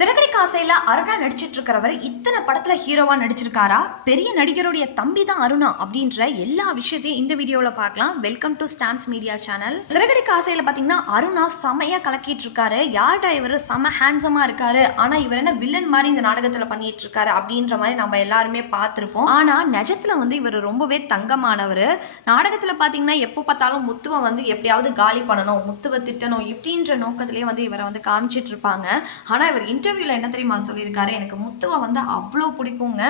சிறகடி காசையில் அருணா நடிச்சிட்டு இருக்கிறவர் இத்தனை படத்தில் ஹீரோவாக நடிச்சிருக்காரா? பெரிய நடிகருடைய தம்பி தான் அருணா அப்படின்ற எல்லா விஷயத்தையும் இந்த வீடியோவில் பார்க்கலாம். Welcome to Stamps media channel சிறகடி காசையில் பார்த்தீங்கன்னா அருணா செமையாக கலக்கிட்டு இருக்காரு. யார்டா இவர்? செம ஹேண்ட்ஸமாக இருக்காரு. ஆனால் இவர் என்ன வில்லன் மாதிரி இந்த நாடகத்தில் பண்ணிட்டு இருக்காரு அப்படின்ற மாதிரி நம்ம எல்லாருமே பார்த்துருப்போம். ஆனால் நெஜத்தில் வந்து இவர் ரொம்பவே தங்கமானவர். நாடகத்தில் பார்த்தீங்கன்னா எப்போ பார்த்தாலும் முத்துவை வந்து எப்படியாவது காலி பண்ணணும் முத்துவை திட்டணும் இப்படின்ற நோக்கத்திலே வந்து இவரை வந்து காமிச்சிட்டு இருப்பாங்க. ஆனால் இவர் இன்டர் இன்டர்வியூவில் என்ன தெரியுமா சொல்லியிருக்காரு? எனக்கு முத்துவை வந்து அவ்வளோ பிடிக்குங்க.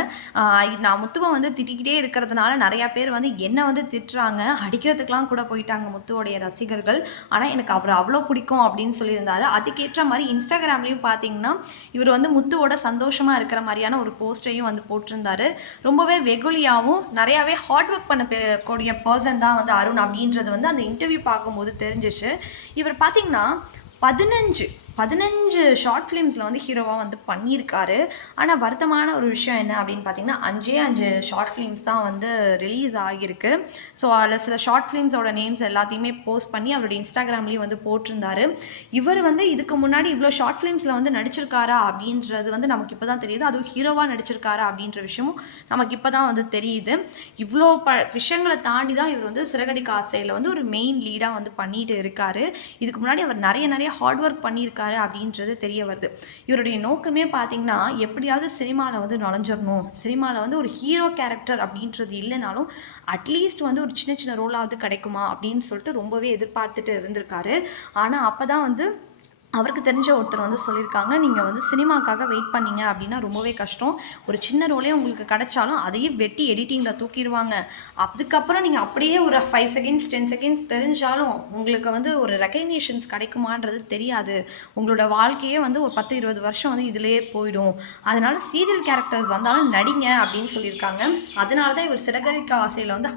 நான் முத்துவை வந்து திட்டிக்கிட்டே இருக்கிறதுனால நிறையா பேர் வந்து என்னை வந்து திட்டுறாங்க அடிக்கிறதுக்கெலாம் கூட போயிட்டாங்க முத்துவோடைய ரசிகர்கள். ஆனால் எனக்கு அவர் அவ்வளோ பிடிக்கும் அப்படின்னு சொல்லியிருந்தாரு. அதுக்கேற்ற மாதிரி இன்ஸ்டாகிராம்லேயும் பார்த்தீங்கன்னா இவர் வந்து முத்துவோட சந்தோஷமாக இருக்கிற மாதிரியான ஒரு போஸ்டையும் வந்து போட்டிருந்தாரு. ரொம்பவே வெகுளியாகவும் நிறையாவே ஹார்ட் ஒர்க் பண்ண கூடிய பர்சன் தான் வந்து அருண் அப்படின்றது வந்து அந்த இன்டர்வியூ பார்க்கும்போது தெரிஞ்சிச்சு. இவர் பார்த்தீங்கன்னா பதினஞ்சு பதினஞ்சு ஷார்ட் ஃபிலிம்ஸில் வந்து ஹீரோவாக வந்து பண்ணியிருக்காரு. ஆனால் வருத்தமான ஒரு விஷயம் என்ன அப்படின்னு பார்த்தீங்கன்னா அஞ்சே அஞ்சு ஷார்ட் ஃபிலிம்ஸ் தான் வந்து ரிலீஸ் ஆகியிருக்கு. ஸோ அதில் சில ஷார்ட் ஃபிலிம்ஸோட நேம்ஸ் எல்லாத்தையுமே போஸ்ட் பண்ணி அவருடைய இன்ஸ்டாகிராம்லேயும் வந்து போட்டிருந்தாரு. இவர் வந்து இதுக்கு முன்னாடி இவ்வளோ ஷார்ட் ஃபிலிம்ஸில் வந்து நடிச்சிருக்காரா அப்படின்றது வந்து நமக்கு இப்போ தான் தெரியுது. அதுவும் ஹீரோவாக நடிச்சிருக்காரா அப்படின்ற விஷயமும் நமக்கு இப்போ தான் வந்து தெரியுது. இவ்வளோ ப விஷயங்களை தாண்டி தான் இவர் வந்து சிறகடிக்க ஆசையில் வந்து ஒரு மெயின் லீடாக வந்து பண்ணிட்டு இருக்காரு. இதுக்கு முன்னாடி அவர் நிறைய நிறைய ஹார்ட் ஒர்க் பண்ணியிருக்காரு. அப்படின்றது தெரிய வருது. இவருடைய நோக்கமே பார்த்தீங்கன்னா எப்படியாவது சினிமாவில் வந்து நுழைஞ்சிடணும் சினிமாவில் வந்து ஒரு ஹீரோ கேரக்டர் அப்படின்றது இல்லைனாலும் அட்லீஸ்ட் வந்து ஒரு சின்ன சின்ன ரோலாவது கிடைக்குமா அப்படின்னு சொல்லிட்டு ரொம்பவே எதிர்பார்த்துட்டு இருந்திருக்காரு. ஆனால் அப்போ தான் வந்து அவருக்கு தெரிஞ்ச ஒருத்தர் வந்து சொல்லியிருக்காங்க நீங்கள் வந்து சினிமாக்காக வெயிட் பண்ணீங்க அப்படின்னா ரொம்பவே கஷ்டம். ஒரு சின்ன ரோலே உங்களுக்கு கிடைச்சாலும் அதையும் வெட்டி எடிட்டிங்கில் தூக்கிடுவாங்க. அதுக்கப்புறம் நீங்கள் அப்படியே ஒரு ஃபைவ் செகண்ட்ஸ் டென் செகண்ட்ஸ் தெரிஞ்சாலும் உங்களுக்கு வந்து ஒரு ரெக்கக்னேஷன்ஸ் கிடைக்குமான்றது தெரியாது. உங்களோட வாழ்க்கையே வந்து ஒரு பத்து இருபது வருஷம் வந்து இதிலேயே போயிடும். அதனால் சீரியல் கேரக்டர்ஸ் வந்தாலும் நடிங்க அப்படின்னு சொல்லியிருக்காங்க. அதனால தான் இவர் சிறகரிக்க ஆசையில் வந்து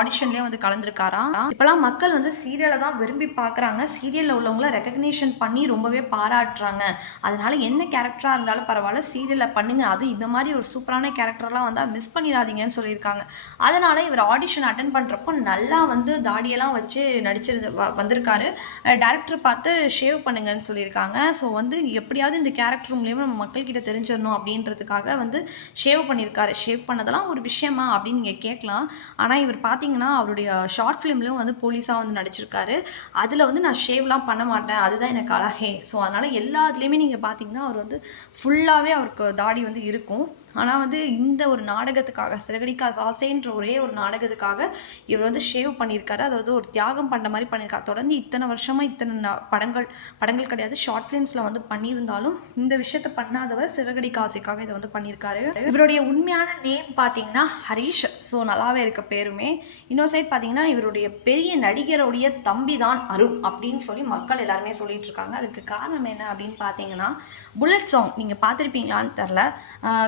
ஆடிஷன்லேயே வந்து கலந்துருக்காராம். இப்போலாம் மக்கள் வந்து சீரியலை தான் விரும்பி பார்க்குறாங்க. சீரியலில் உள்ளவங்கள ரெக்கக்னேஷன் பண்ணி ரொம்பவே பாராட்டுறாங்க. அதனால என்ன கேரக்டராக இருந்தாலும் பரவாயில்ல சீரியலில் பண்ணுங்க. அது இந்த மாதிரி ஒரு சூப்பரான கேரக்டர்லாம் வந்தால் மிஸ் பண்ணிடாதீங்கன்னு சொல்லியிருக்காங்க. அதனால இவர் ஆடிஷன் அட்டன் பண்ணுறப்போ நல்லா வந்து தாடியெல்லாம் வச்சு நடிச்சிருந்து வ- வந்திருக்காரு. டேரக்டர் பார்த்து ஷேவ் பண்ணுங்கன்னு சொல்லியிருக்காங்க. ஸோ வந்து எப்படியாவது இந்த கேரக்டர் மூலியமாக நம்ம மக்கள்கிட்ட தெரிஞ்சிடணும் அப்படின்றதுக்காக வந்து ஷேவ் பண்ணியிருக்காரு. ஷேவ் பண்ணதெல்லாம் ஒரு விஷயமா அப்படின்னு நீங்கள் கேட்கலாம். ஆனால் இவர் பார்த்தீங்கன்னா அவருடைய ஷார்ட் ஃபிலிம்லேயும் வந்து போலீஸாக வந்து நடிச்சிருக்காரு. அதில் வந்து நான் ஷேவ்லாம் பண்ண மாட்டேன். அதுதான் எனக்கு அழகே ஸோ அதனால் எல்லா இதுலேயுமே நீங்கள் பார்த்தீங்கன்னா அவர் வந்து ஃபுல்லாகவே அவருக்கு தாடி வந்து இருக்கும். ஆனால் வந்து இந்த ஒரு நாடகத்துக்காக சிறகடிக்கா ஆசைன்ற ஒரே ஒரு நாடகத்துக்காக இவர் வந்து ஷேவ் பண்ணியிருக்காரு. அதாவது ஒரு தியாகம் பண்ண மாதிரி பண்ணியிருக்காரு. தொடர்ந்து இத்தனை வருஷமாக இத்தனை நா- படங்கள் படங்கள் கிடையாது. ஷார்ட் ஃபிலிம்ஸில் வந்து பண்ணியிருந்தாலும் இந்த விஷயத்த பண்ணாதவர் சிறகடிக்க ஆசைக்காக இதை வந்து பண்ணியிருக்காரு. இவருடைய உண்மையான நேம் பார்த்தீங்கன்னா ஹரிஷ். ஸோ நல்லாவே இருக்க பேருமே. இன்னொரு சைட் பார்த்தீங்கன்னா இவருடைய பெரிய நடிகருடைய தம்பி தான் அருண் அப்படின்னு சொல்லி மக்கள் எல்லாருமே சொல்லிட்டு இருக்காங்க. அதுக்கு காரணம் என்ன அப்படின்னு பார்த்தீங்கன்னா புல்லட் சாங் நீங்கள் பார்த்துருப்பீங்களான்னு தெரில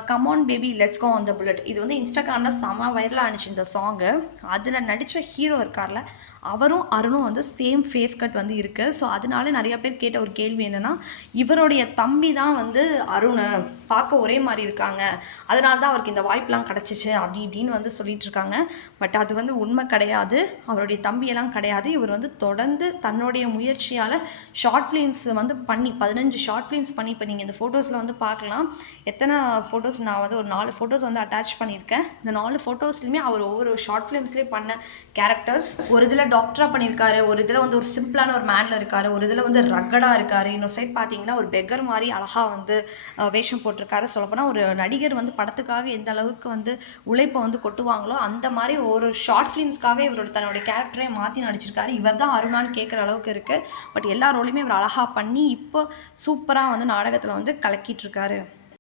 come on baby let's go on the bullet இது வந்து இன்ஸ்டாகிராமில் செம வைரலாக இருந்துச்சு இந்த சாங்கு அதில் நடித்த ஹீரோ இருக்கார்ல அவரும் அருணும் வந்து சேம் ஃபேஸ் கட் வந்து இருக்குது ஸோ அதனால நிறைய பேர் கேட்ட ஒரு கேள்வி என்னென்னா இவருடைய தம்பி தான் வந்து அருண். பார்க்க ஒரே மாதிரி இருக்காங்க. அதனால தான் அவருக்கு இந்த வாய்ப்பெலாம் கிடச்சிச்சு அப்படி இப்படின்னு வந்து சொல்லிட்டு இருக்காங்க. பட் அது வந்து உண்மை கிடையாது. அவருடைய தம்பியெல்லாம் கிடையாது. இவர் வந்து தொடர்ந்து தன்னுடைய முயற்சியால் ஷார்ட் ஃபிலிம்ஸ் வந்து பண்ணி பதினஞ்சு ஷார்ட் ஃபிலிம்ஸ் பண்ணி இப்போ நீங்கள் இந்த ஃபோட்டோஸில் வந்து பார்க்கலாம். எத்தனை ஃபோட்டோஸ் நான் நான் வந்து ஒரு நாலு ஃபோட்டோஸ் வந்து அட்டாச் பண்ணியிருக்கேன். இந்த நாலு ஃபோட்டோஸ்லையுமே அவர் ஒவ்வொரு ஷார்ட் ஃபிலிம்ஸ்லேயே பண்ண கேரக்டர்ஸ் ஒரு இதில் டாக்டராக பண்ணியிருக்காரு ஒரு இதில் வந்து ஒரு சிம்பிளான ஒரு மேனில் இருக்காரு ஒரு இதில் வந்து ரக்கடாக இருக்கார். இன்னொரு சைட் பார்த்தீங்கன்னா ஒரு பெக்கர் மாதிரி அழகாக வந்து வேஷம் போட்டிருக்காரு. சொல்லப்போனால் ஒரு நடிகர் வந்து படத்துக்காக எந்த அளவுக்கு வந்து உழைப்பை வந்து கொட்டுவாங்களோ அந்த மாதிரி ஒரு ஷார்ட் ஃபிலிம்ஸ்க்காக இவரோட தன்னுடைய கேரக்டரை மாற்றி நடிச்சிருக்காரு. இவர் தான் அருணான்னு கேட்குற அளவுக்கு இருக்குது பட் எல்லா ரோலையுமே இவர் அழகாக பண்ணி இப்போ சூப்பராக வந்து நாடகத்தில் வந்து கலக்கிட்டு இருக்காரு.